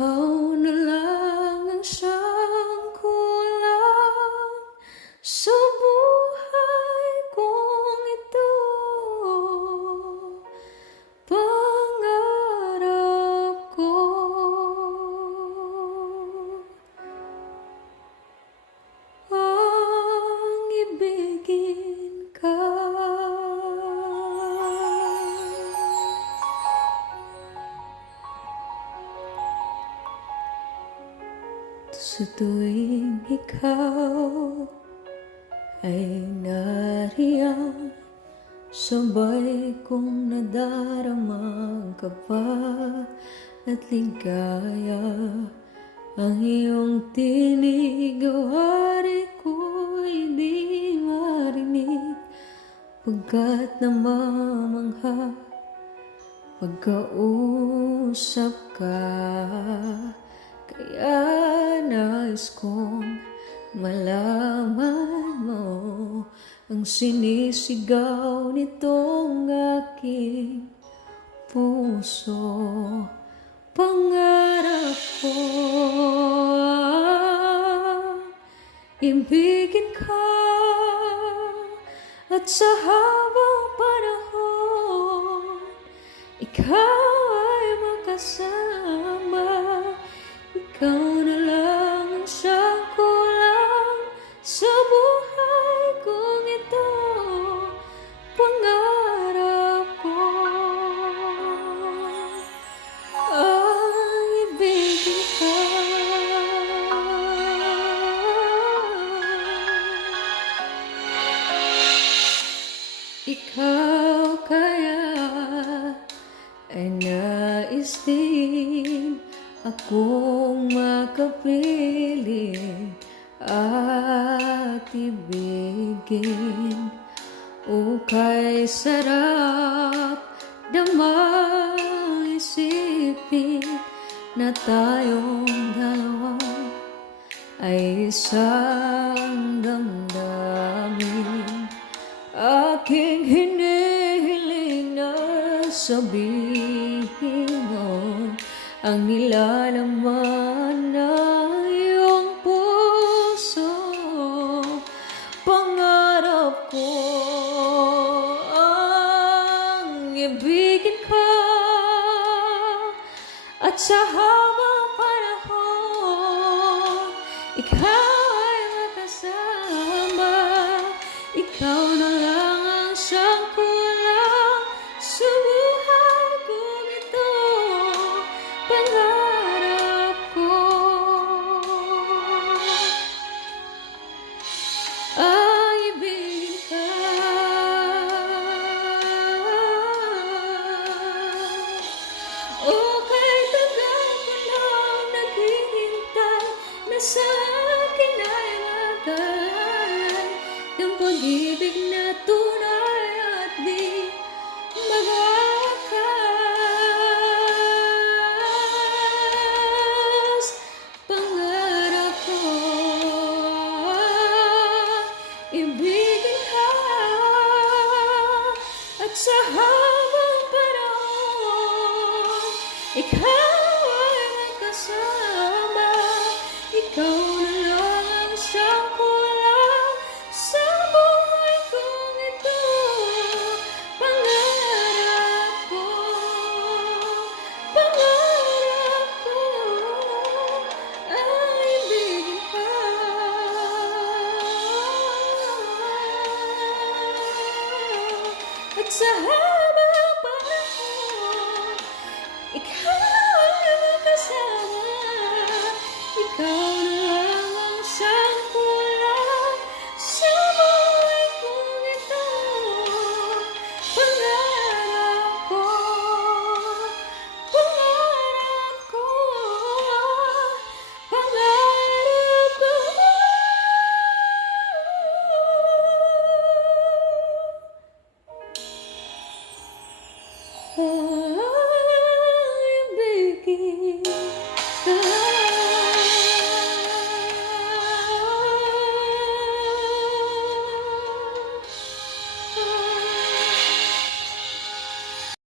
Ikaw na lang ang siyang kulang sa buhay kong ito. Pangarap ko ang ibigin ka. Sa tuwing ikaw ay nariyan, sabay kong nadaramang kapal at ligaya. Ang iyong tinig, awari ko'y di marinig, pagkat namamangha pagkausap ka. Kaya nais kong malaman mo ang sinisigaw nitong aking puso. Pangarap ko ibigin ka, at sa habang panahon ikaw ay makasama. Ikaw na lang ang siyang kulang sa buhay kong ito. Pangarap ko ang ibigin ka. Ikaw kaya ay nais din akong makapiling at ibigin. O kay sarap damang isipin na tayong dalawa ay isang damdamin. Aking hinihiling na sabihin mo ang nilalaman ng iyong puso. Pangarap ko ang ibigin ka, at sa habang panahon ikaw ay makasama. Ikaw na lang ang siyang kulang sa buhay kong ito. Pangarap ko ang ibigin ka. O kay tagal ko lang naghihintay na sa akin ay magkalay ng pag-ibig na tunay at di magwakas. Pangarap ko ibigin ka, at sa habang panahon ikaw ay magkasama. Ikaw na lang ang siyang kulang sa buhay kong ito. Pangarap ko ay ibigin ka, at sa